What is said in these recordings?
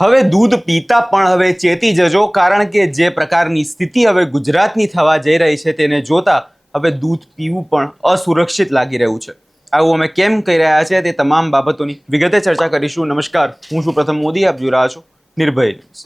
હવે દૂધ પીતા પણ હવે ચેતી જજો, કારણ કે જે પ્રકારની સ્થિતિ હવે ગુજરાતની થવા જઈ રહી છે તેને જોતા હવે દૂધ પીવું પણ અસુરક્ષિત લાગી રહ્યું છે. આવું અમે કેમ કહી રહ્યા છે તે તમામ બાબતોની વિગતે ચર્ચા કરીશું. નમસ્કાર, હું છું પ્રથમ મોદી, આપ જોઈ રહ્યા છો નિર્ભય ન્યૂઝ.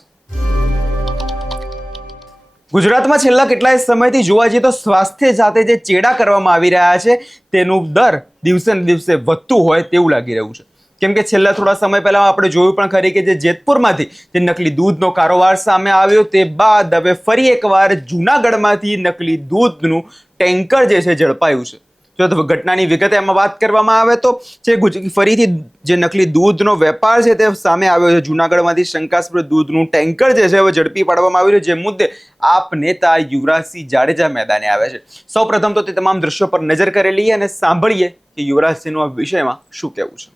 ગુજરાતમાં છેલ્લા કેટલાય સમયથી જોવા જઈએ તો સ્વાસ્થ્ય સાથે જે ચેડા કરવામાં આવી રહ્યા છે તેનું દર દિવસે ને દિવસે વધતું હોય તેવું લાગી રહ્યું છે. કેમ કે છેલ્લા થોડા સમય પહેલા આપણે જોયું પણ ખરી કે જે જેતપુરમાંથી જે નકલી દૂધનો કારોબાર સામે આવ્યો તે બાદ હવે ફરી એકવાર જૂનાગઢમાંથી નકલી દૂધનું ટેન્કર જે છે ઝડપાયું છે. જો ઘટનાની વિગતે એમાં વાત કરવામાં આવે તો જે ફરીથી જે નકલી દૂધનો વેપાર છે તે સામે આવ્યો છે. જૂનાગઢમાંથી શંકાસ્પદ દૂધનું ટેન્કર જે છે હવે ઝડપી પાડવામાં આવ્યું છે, જે મુદ્દે આપ નેતા યુવરાજસિંહ જાડેજા મેદાને આવ્યા છે. સૌપ્રથમ તો તે તમામ દ્રશ્યો પર નજર કરી લઈએ અને સાંભળીએ કે યુવરાજસિંહનું આ વિષયમાં શું કહેવું છે.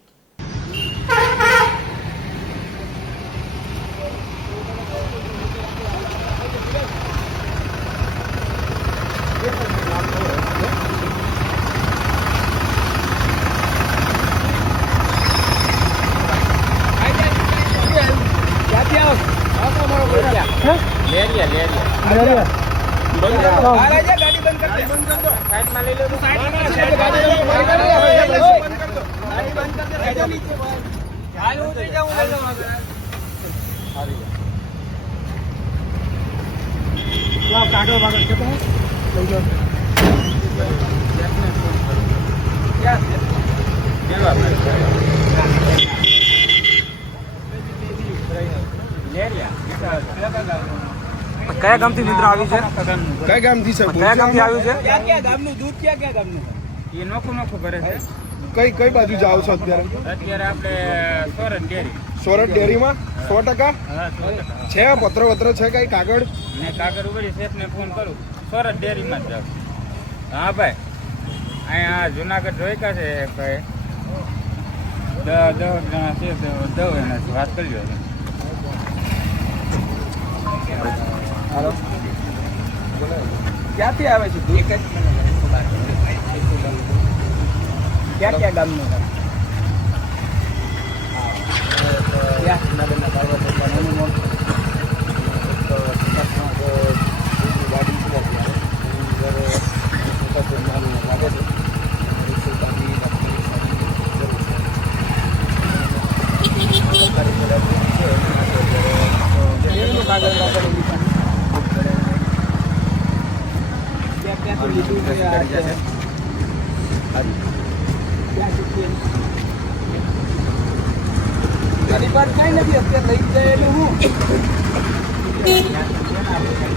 કયા ગામથી મિત્ર આવી છે? કયા ગામથી છે? કયા ગામથી આવ્યું છે? ક્યાં ગામનું દૂધ ક્યાં ગામનું? એ નોખું કરે છે. કઈ બાજુ જાઓ છો અત્યારે? અત્યારે આપણે સોરઠ ડેરી. સોરઠ ડેરીમાં 100%? હા, 100%. છે પત્ર છે કઈ કાગળ? ને કાગળ ઉભરી શેઠને ફોન કરું, સોરઠ ડેરીમાં જ જાઉં. હા ભાઈ, અહીંયા જુનાગઢ રોક્યા છે ભાઈ, 10 જણા છે, દઉં એનાથી વાત કરી લો. હાલો, ક્યાંથી આવે છે દૂધ? ક્યાં ક્યાં ગામનું?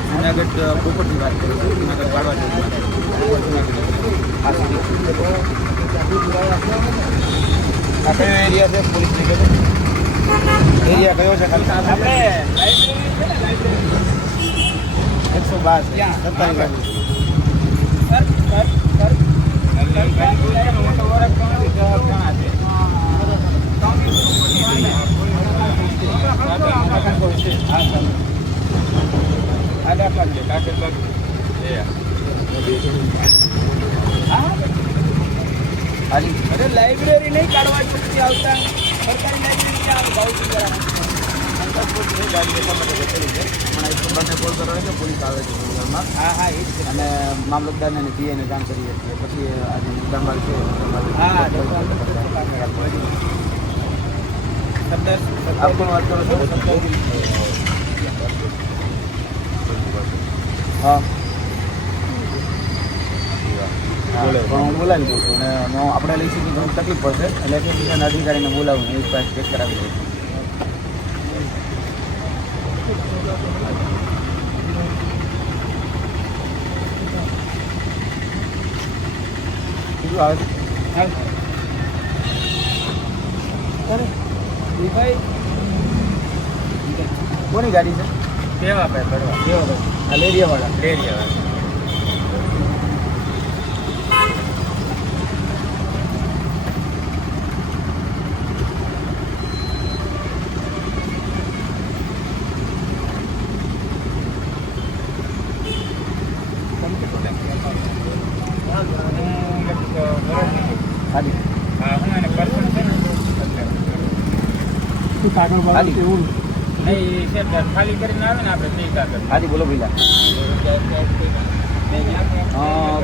જુનાગઢ પોપટની વાત કરું છું. જુનાગઢ વાળવા એરિયા છે, પોલીસ એરિયા કયો છે? 127 લાઇબ્રેરી નહીં કાઢવા નથી આવતા, સરકારી લાઇબ્રેરી ક્યાં કોલ કરો છો, પોલીસ આવે છે. હા હા, એ જ. અને મામલતદારને અને પીએને કામ કરીએ છીએ. પછી આજે મુદ્દામાલ છે, હા, આપ પણ વાત કરો છો. હા, હું બોલાવી દઉં છું અને આપણે લઈશું કે ઘણું તકલીફ પડશે એટલે એસોસિએશન અધિકારીને બોલાવું, એ પાસે ચેક કરાવી દઉં છું. બીજું આવે કોની ગાડી છે? કેવા ભાઈ બળવા? કેવા ભાઈ? લેરિયાવાળા. કાગળ નહીં એ છે ખાલી કરીને આવે ને આપણે તે કાગળ હાજી બોલો ભઈલા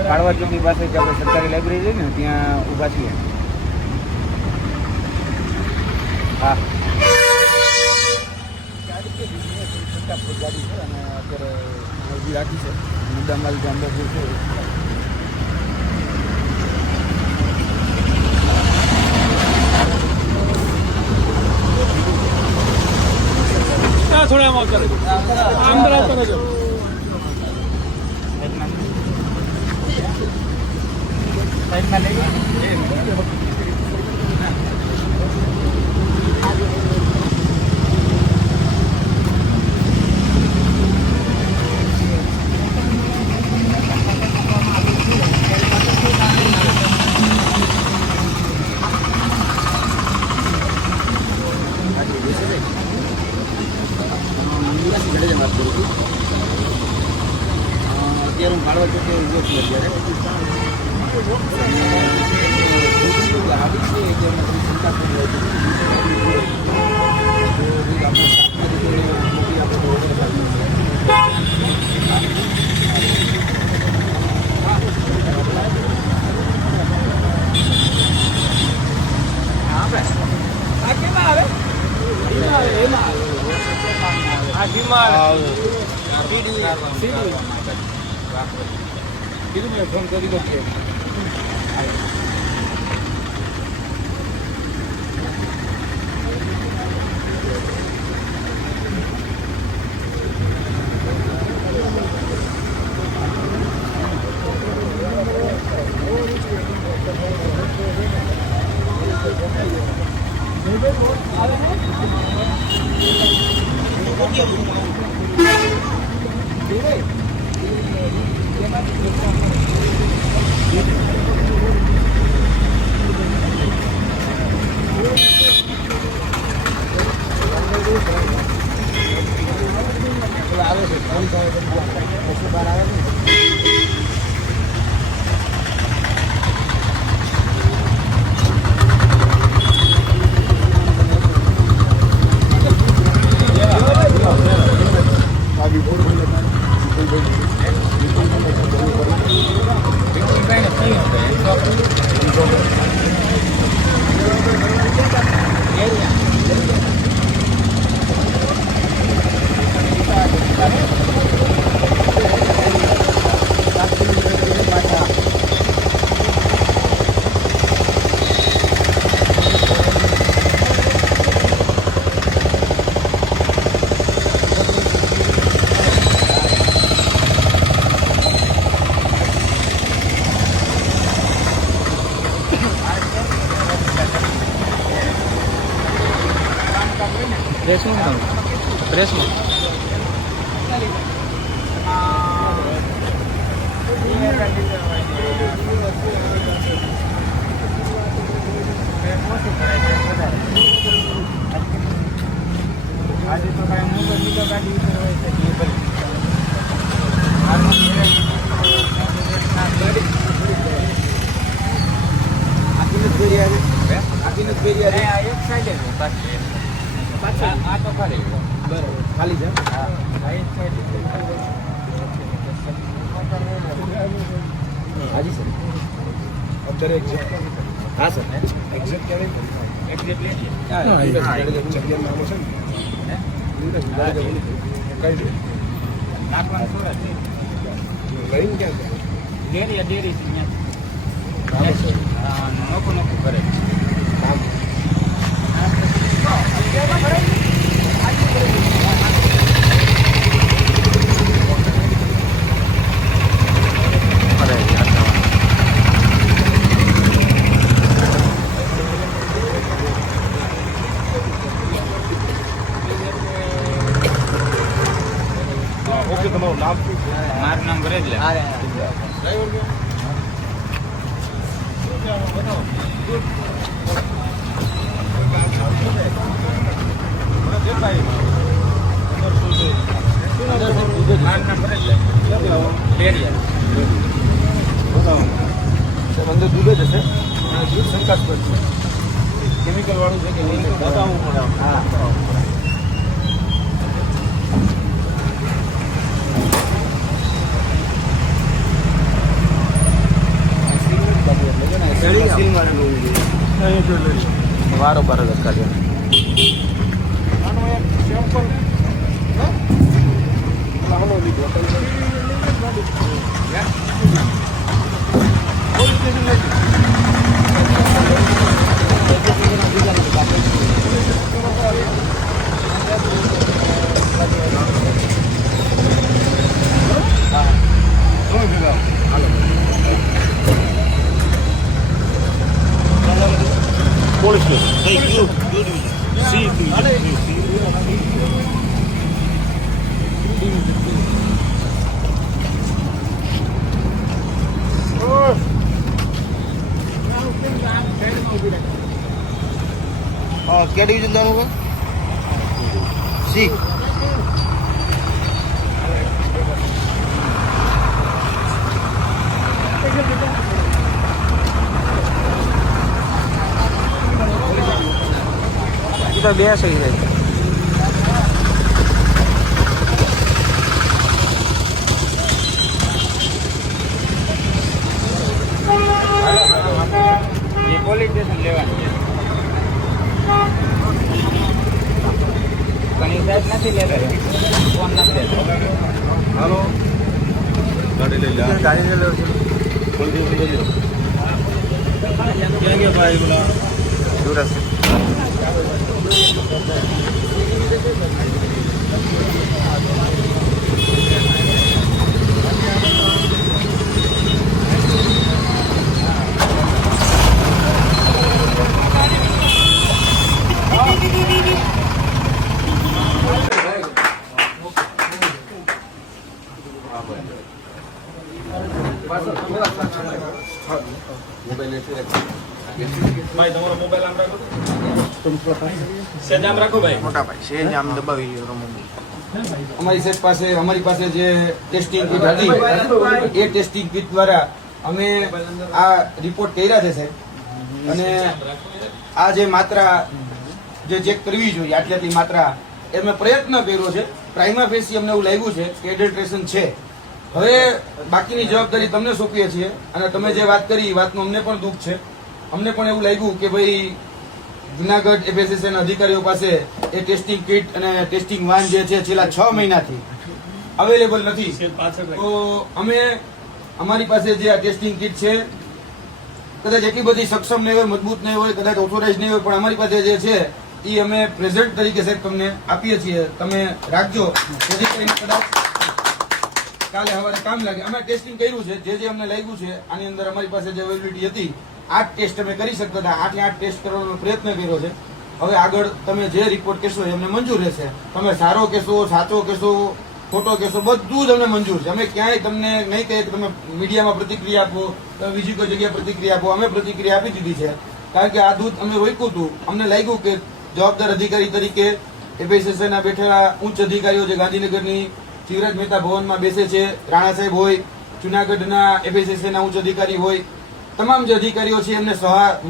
કાળવા ચોકી પાસે જે આપણે સરકારી લાઇબ્રેરી છે ને ત્યાં ઊભા છીએ હા ગાડી છે અને અત્યારે ઊભી રાખી છે મુદ્દામાલ જે અંદર જે છે થોડા આમ કરે અંદર આવતો રહેજો સાઈડમાં લઈ ગયો અત્યારે હું કાળવા ચોકે ઉભો છું અત્યારે કીધું મેં ફોન કરી દો કે પ્રેસમાં આજે તો કાંઈ મોટો બીજો ગાડી ઉપર હોય છે એ ભલે આપીને ફેરિયા એક સાઈડે પાછી આ તો ખરી બરાબર ખાલી છે હા એક સાઈડે હાજી સર અત્યારે એક્ઝેક્ટ હા સર એક્ઝેક્ટ ક્યારે એક્ઝેક્ટલી જગ્યા નામો છે ને કઈ છે નાખવાનું સુરત લઈને ક્યાં ડેરી છે ત્યાં નોખું કરે ઓકે તમારું નામ શું છે મારું નામ ભરેજ મારું નામ ભરેજ અંદર દૂધ જ હશે દૂધ શંકાસ્પદ છે કેમિકલ વાળું છે કે નહીં બતાવવું પડે હા 12 હજાર કાઢ્યા. આનો એક સેમ્પલ આનો લીધો પોલીસ સ્ટેશન સી क्या डिवीजन दान होगा सी तो બે સહી જાય એ પોલીસ સ્ટેશન લેવાનું છે પણ એ સાહેબ નથી લેતા ફોન નથી લેતો હાલો ગાડી લઈ લે ગાડી લઈ લો ક્યાં ગયા ભાઈ બોલા સુરત ભાઈ તમારો મોબાઈલ આમ રાખો સેજ આમ રાખો ભાઈ મોટા ભાઈ સેજ આમ દબાવી અમારી પાસે જે ટેસ્ટિંગ કીટ હતી એ ટેસ્ટિંગ કીટ દ્વારા અમે આ રિપોર્ટ કર્યા છે સાહેબ અને આ જે માત્રા જે ચેક કરવી જોઈએ આટલી માત્રા એ અમે પ્રયત્ન કર્યો છે પ્રાઇમા ફેસી અમને એવું લાગ્યું છે કે એડલ્ટ્રેશન છે. હવે બાકીની જવાબદારી તમને સોંપીએ છીએ અને તમે જે વાત કરી એ વાતનું અમને પણ દુઃખ છે. અમને પણ એવું લાગ્યું કે ભાઈ જુનાગઢ એફએસએસએના અધિકારીઓ પાસે એ ટેસ્ટિંગ કીટ અને ટેસ્ટિંગ વાન જે છે છેલ્લા 6 મહિનાથી અવેલેબલ નથી. તો અમે અમારી પાસે જે આ ટેસ્ટિંગ કીટ છે કદાચ એટલી બધી સક્ષમ નહીં હોય, મજબૂત નહીં હોય, કદાચ ઓથોરાઇઝ નહીં હોય, પણ અમારી પાસે જે છે એ અમે પ્રેઝન્ટ તરીકે સાહેબ તમને આપીએ છીએ. તમે રાખજો જેથી કરીને કદાચ કાલે સવારે કામ લાગે. અમે ટેસ્ટિંગ કર્યું છે જે અમને લાગ્યું છે આની અંદર અમારી પાસે જે અવેલેબિલિટી હતી 8 ટેસ્ટ અમે કરી શકતા હતા. 8 ટેસ્ટ કરવાનો પ્રયત્ન કર્યો છે. હવે આગળ તમે જે રિપોર્ટ કહેશો એ અમને મંજૂર રહેશે. તમે સારો કહેશો, સાચો કહેશો, ખોટો કહેશો, બધું જ અમને મંજૂર છે. અમે ક્યાંય તમને નહીં કહીએ કે તમે મીડિયામાં પ્રતિક્રિયા આપો, તમે બીજી કોઈ જગ્યાએ પ્રતિક્રિયા આપો. અમે પ્રતિક્રિયા આપી દીધી છે કારણ કે આ દૂધ અમે રોક્યું હતું. અમને લાગ્યું કે જવાબદાર અધિકારી તરીકે એફએસએસના બેઠેલા ઉચ્ચ અધિકારીઓ જે ગાંધીનગરની શિવરાજ મહેતા ભવનમાં બેસે છે, રાણા સાહેબ હોય, જુનાગઢના એફએસએસના ઉચ્ચ અધિકારી હોય, તમામ જે અધિકારીઓ છે એમને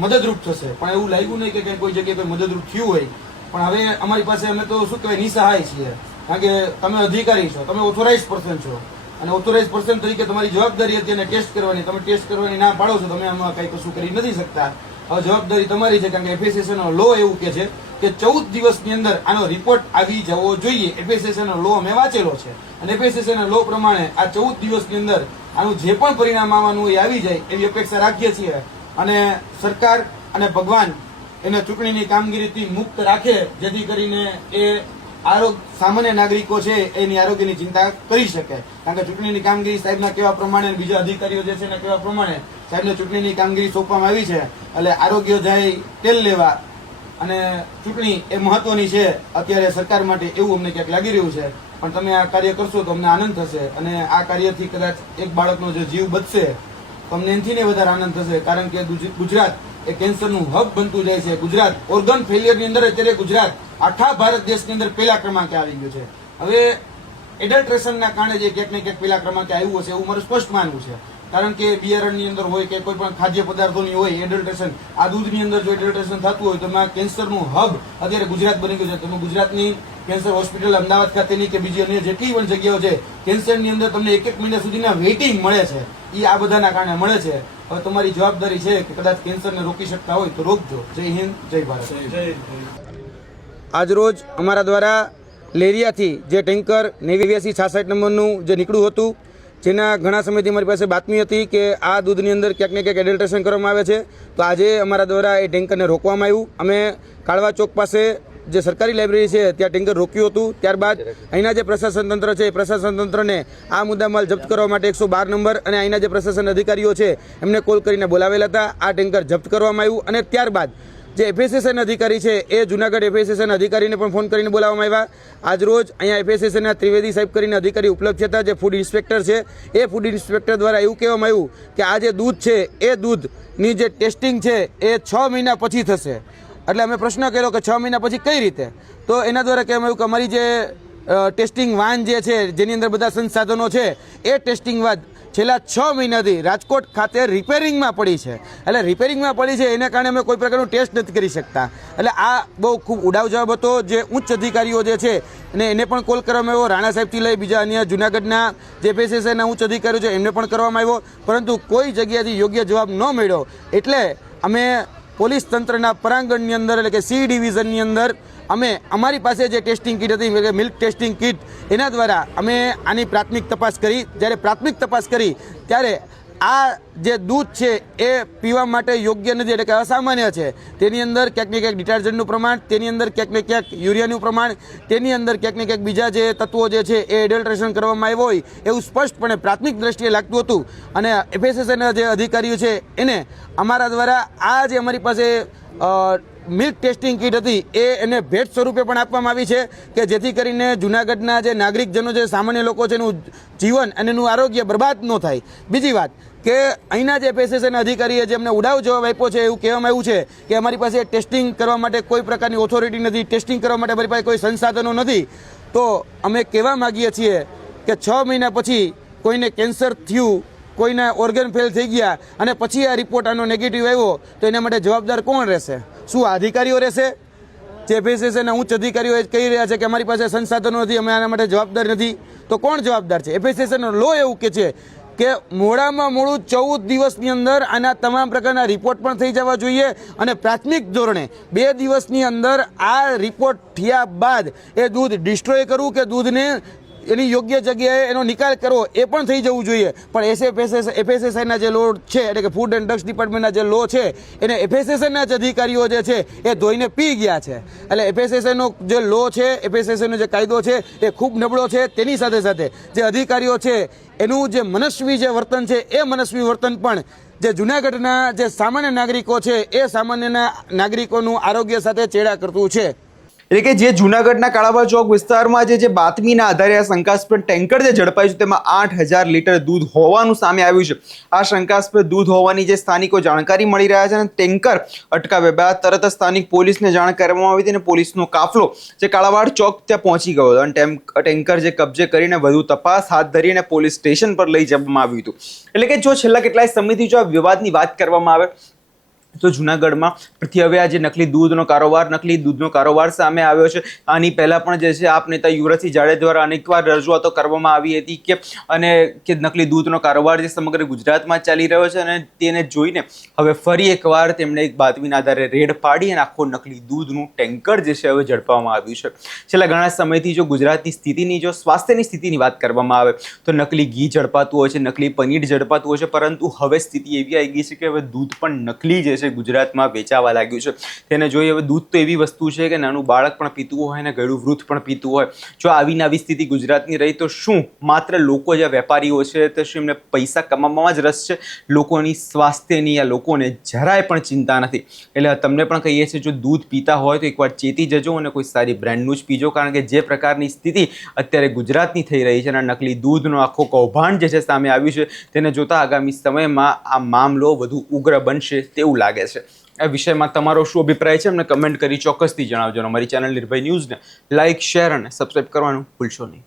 મદદરૂપ થશે. પણ એવું લાગ્યું નહીં કે કોઈ જગ્યાએ કોઈ મદદરૂપ થયું હોય. પણ હવે અમારી પાસે અમે તો શું કહેવાય નિસહાય છીએ કારણ કે તમે અધિકારી છો, તમે ઓથોરાઇઝ પર્સન છો અને ઓથોરાઇઝ પર્સન તરીકે તમારી જવાબદારી હતી અને ટેસ્ટ કરવાની. તમે ટેસ્ટ કરવાની ના પાડો છો, તમે આમાં કઈ કશું કરી નથી શકતા. હવે જવાબદારી તમારી છે કારણ કે એફએસએસનો લો એવું કે છે કે 14 દિવસની અંદર આનો રિપોર્ટ આવી જવો જોઈએ. એફએસએસનો લો અમે વાંચેલો છે અને એફએસએસના લો પ્રમાણે આ 14 દિવસની અંદર આનું જે પણ પરિણામ આવવાનું એ આવી જાય એવી અપેક્ષા રાખીએ છીએ. અને સરકાર અને ભગવાન એને ચૂંટણીની કામગીરીથી મુક્ત રાખે જેથી કરીને એ સામાન્ય નાગરિકો છે એની આરોગ્યની ચિંતા કરી શકે. કારણ કે ચૂંટણીની કામગીરી સાહેબના કહેવા પ્રમાણે બીજા અધિકારીઓ જે છે એના કહેવા પ્રમાણે સાહેબને ચૂંટણીની કામગીરી સોંપવામાં આવી છે. એટલે આરોગ્ય જાય તેલ લેવા અને ચૂંટણી એ મહત્વની છે અત્યારે સરકાર માટે એવું અમને ક્યાંક લાગી રહ્યું છે. પણ તમે આ કાર્ય કરશો તો અમને આનંદ થશે અને આ કાર્યથી કદાચ એક બાળકનો જે જીવ બચશે તો અમને એનાથી વધારે આનંદ થશે. કારણ કે ગુજરાત એ કેન્સરનું હબ બનતું જાય છે. ગુજરાત ઓર્ગન ફેલિયરની અંદર અત્યારે ગુજરાત આખા ભારત દેશની અંદર પહેલા ક્રમાંકે આવી ગયું છે. હવે એડલ્ટ્રેશનના કારણે જે ક્યાંક ને ક્યાંક પહેલા ક્રમાંકે આવ્યું હશે એવું મારું સ્પષ્ટ માનવું છે. કારણ કે બિયારણની અંદર હોય કે કોઈ પણ ખાદ્ય પદાર્થોની હોય એડલ્ટ્રેશન, આ દૂધની અંદર જો એડલ્ટ્રેશન થતું હોય તો આ કેન્સરનું હબ અત્યારે ગુજરાત બની ગયું છે. તમે ગુજરાતની કેન્સર હોસ્પિટલ અમદાવાદ ખાતેની કે બીજી અન્ય જેટલી પણ જગ્યાઓ છે કેન્સરની અંદર તમને 1-1 મહિના સુધીના વેઇટિંગ મળે છે. એ આ બધાના કારણે મળે છે. હવે તમારી જવાબદારી છે કે કદાચ કેન્સરને રોકી શકતા હોય તો રોકજો. જય હિન્દ, જય ભારત. આજરોજ અમારા દ્વારા લેરિયાથી જે ટેન્કર 8966 નંબરનું જે નીકળ્યું હતું, જેના ઘણા સમયથી અમારી પાસે બાતમી હતી કે આ દૂધની અંદર ક્યાંક ને ક્યાંક એડલ્ટ્રેશન કરવામાં આવે છે, તો આજે અમારા દ્વારા એ ટેન્કરને રોકવામાં આવ્યું. અમે કાળવા ચોક પાસે જે સરકારી લાઇબ્રેરી છે ત્યાં ટેન્કર રોક્યું હતું. ત્યારબાદ અહીંના જે પ્રશાસન તંત્ર છે એ પ્રશાસન તંત્રને આ મુદ્દામાલ જપ્ત કરવા માટે 112 નંબર અને અહીંના જે પ્રશાસન અધિકારીઓ છે એમને કોલ કરીને બોલાવેલા હતા. આ ટેન્કર જપ્ત કરવામાં આવ્યું અને ત્યારબાદ જે એફએસએસએન અધિકારી છે એ જુનાગઢ એફએસએસએન અધિકારીને પણ ફોન કરીને બોલાવવામાં આવ્યા. આજરોજ અહીંયા એફએસએસએનના ત્રિવેદી સાહેબ કરીને અધિકારી ઉપલબ્ધ હતા, જે ફૂડ ઇન્સ્પેક્ટર છે. એ ફૂડ ઇન્સ્પેક્ટર દ્વારા એવું કહેવામાં આવ્યું કે આ જે દૂધ છે એ દૂધની જે ટેસ્ટિંગ છે એ 6 મહિના પછી થશે. એટલે અમે પ્રશ્ન કર્યો કે 6 મહિના પછી કઈ રીતે? તો એના દ્વારા કહેવામાં આવ્યું કે અમારી જે ટેસ્ટિંગ વાન જે છે જેની અંદર બધા સંસાધનો છે એ ટેસ્ટિંગ વાન છેલ્લા 6 મહિનાથી રાજકોટ ખાતે રિપેરિંગમાં પડી છે. એટલે રિપેરિંગમાં પડી છે એને કારણે અમે કોઈ પ્રકારનું ટેસ્ટ નથી કરી શકતા. એટલે આ બહુ ખૂબ ઉડાવ જવાબ હતો. જે ઉચ્ચ અધિકારીઓ જે છે એને પણ કોલ કરવામાં આવ્યો, રાણા સાહેબથી લઈ બીજા અન્ય જુનાગઢના જે એફએસએસએના ઉચ્ચ અધિકારીઓ છે એમને પણ કરવામાં આવ્યો, પરંતુ કોઈ જગ્યાથી યોગ્ય જવાબ ન મળ્યો. એટલે અમે પોલીસ તંત્રના પરાંગણની અંદર એટલે કે સી ડિવિઝનની અંદર અમે અમારી પાસે જે ટેસ્ટિંગ કીટ હતી એટલે મિલ્ક ટેસ્ટિંગ કીટ એના દ્વારા અમે આની પ્રાથમિક તપાસ કરી. જ્યારે પ્રાથમિક તપાસ કરી ત્યારે આ જે દૂધ છે એ પીવા માટે યોગ્ય નથી, એટલે કે અસામાન્ય છે. તેની અંદર ક્યાંક ને ક્યાંક ડિટર્જન્ટનું પ્રમાણ, તેની અંદર ક્યાંક ને ક્યાંક યુરિયાનું પ્રમાણ, તેની અંદર ક્યાંક ને ક્યાંક બીજા જે તત્વો જે છે એ એડલ્ટ્રેશન કરવામાં આવ્યું હોય એવું સ્પષ્ટપણે પ્રાથમિક દ્રષ્ટિએ લાગતું હતું. અને એફએસએસએના જે અધિકારીઓ છે એને અમારા દ્વારા આ જે અમારી પાસે મિલ્ક ટેસ્ટિંગ કીટ હતી એને ભેટ સ્વરૂપે પણ આપવામાં આવી છે કે જેથી કરીને જૂનાગઢના જે નાગરિકજનો જે સામાન્ય લોકો છે એનું જીવન અને એનું આરોગ્ય બરબાદ ન થાય. બીજી વાત કે અહીંના જે એફએસએસએના અધિકારીએ જે અમને ઉડાવ જવાબ આપ્યો છે એવું કહેવામાં આવ્યું છે કે અમારી પાસે ટેસ્ટિંગ કરવા માટે કોઈ પ્રકારની ઓથોરિટી નથી, ટેસ્ટિંગ કરવા માટે અમારી પાસે કોઈ સંસાધનો નથી. તો અમે કહેવા માગીએ છીએ કે 6 મહિના પછી કોઈને કેન્સર થયું, કોઈના ઓર્ગન ફેલ થઈ ગયા અને પછી આ રિપોર્ટ આનો નેગેટિવ આવ્યો તો એના માટે જવાબદાર કોણ રહેશે? શું અધિકારીઓ રહેશે? જે એફએસએસએના ઉચ્ચ અધિકારીઓ કહી રહ્યા છે કે અમારી પાસે સંસાધનો નથી, અમે આના માટે જવાબદાર નથી, તો કોણ જવાબદાર છે? એફએસએસએનો લો એવું કે છે કે મોડામાં મોડું 14 દિવસની અંદર આના તમામ પ્રકારના રિપોર્ટ પણ થઈ જવા જોઈએ અને પ્રાથમિક ધોરણે 2 દિવસની અંદર આ રિપોર્ટ થયા બાદ એ દૂધ ડિસ્ટ્રોય કરવું કે દૂધને એની યોગ્ય જગ્યાએ એનો નિકાલ કરવો એ પણ થઈ જવું જોઈએ. પણ એફએસએસઆઈના જે લો છે એટલે કે ફૂડ એન્ડ ડ્રગ્સ ડિપાર્ટમેન્ટના જે લો છે એને એફએસએસઆઈના જ અધિકારીઓ જે છે એ ધોઈને પી ગયા છે. એટલે એફએસએસઆઈનો જે લો છે, એફએસએસઆઈનો જે કાયદો છે એ ખૂબ નબળો છે. તેની સાથે સાથે જે અધિકારીઓ છે એનું જે મનસ્વી જે વર્તન છે એ મનસ્વી વર્તન પણ જે જૂનાગઢના જે સામાન્ય નાગરિકો છે એ સામાન્ય નાગરિકોનું આરોગ્ય સાથે ચેડા કરતું છે. એટલે કે જે જૂનાગઢના કાળાવા ચોક વિસ્તારમાં જે બાતમીના આધારે આ શંકાસ્પદ ટેન્કર જે ઝડપાયું છે તેમાં 8000 લીટર દૂધ હોવાનું સામે આવ્યું છે. આ શંકાસ્પદ દૂધ હોવાની જે સ્થાનિકો જાણકારી મળી રહ્યા છે અને ટેન્કર અટકાવ્યા બાદ તરત જ સ્થાનિક પોલીસને જાણ કરવામાં આવી હતી અને પોલીસનો કાફલો જે કાળાવાડ ચોક ત્યાં પહોંચી ગયો હતો અને ટેન્કર જે કબજે કરીને વધુ તપાસ હાથ ધરીને પોલીસ સ્ટેશન પર લઈ જવામાં આવ્યું હતું. એટલે કે જો છેલ્લા કેટલાય સમયથી જો આ વિવાદની વાત કરવામાં આવે તો જૂનાગઢમાં પ્રતિ હવે આ જે નકલી દૂધનો કારોબાર સામે આવ્યો છે. આની પહેલાં પણ જે છે આપ નેતા યુવરાજસિંહ જાડેજા દ્વારા અનેકવાર રજૂઆતો કરવામાં આવી હતી કે નકલી દૂધનો કારોબાર જે સમગ્ર ગુજરાતમાં ચાલી રહ્યો છે અને તેને જોઈને હવે ફરી એકવાર તેમણે એક બાતમીના આધારે રેડ પાડી અને આખું નકલી દૂધનું ટેન્કર જે છે હવે ઝડપવામાં આવ્યું છે. છેલ્લા ઘણા સમયથી જો ગુજરાતની સ્થિતિની જો સ્વાસ્થ્યની સ્થિતિની વાત કરવામાં આવે તો નકલી ઘી ઝડપાતું હોય છે, નકલી પનીર ઝડપાતું હોય છે, પરંતુ હવે સ્થિતિ એવી આવી ગઈ છે કે હવે દૂધ પણ નકલી જે છે ગુજરાતમાં વેચાવા લાગ્યું છે. તેને જોઈએ હવે દૂધ તો એવી વસ્તુ છે કે નાનું બાળક પણ પીતું હોય ને ગળું વૃદ્ધ પણ પીતું હોય. જો આવીને આવી સ્થિતિ ગુજરાતની રહી તો શું માત્ર લોકો જે વેપારીઓ છે તે શું એમને પૈસા કમાવામાં જ રસ છે? લોકોની સ્વાસ્થ્યની આ લોકોને જરાય પણ ચિંતા નથી. એટલે તમને પણ કહીએ છીએ જો દૂધ પીતા હોય તો એકવાર ચેતી જજો અને કોઈ સારી બ્રાન્ડનું જ પીજો, કારણ કે જે પ્રકારની સ્થિતિ અત્યારે ગુજરાતની થઈ રહી છે અને નકલી દૂધનો આખો કૌભાંડ જે છે સામે આવ્યું છે તેને જોતા આગામી સમયમાં આ મામલો વધુ ઉગ્ર બનશે તેવું લાગે છે. આ વિષયમાં તમારો શું અભિપ્રાય છે અમને કમેન્ટ કરી ચોક્કસથી જણાવજો. અમારી ચેનલ નિર્ભય ન્યૂઝને લાઇક, શેર અને સબસ્ક્રાઇબ કરવાનું ભૂલશો નહીં.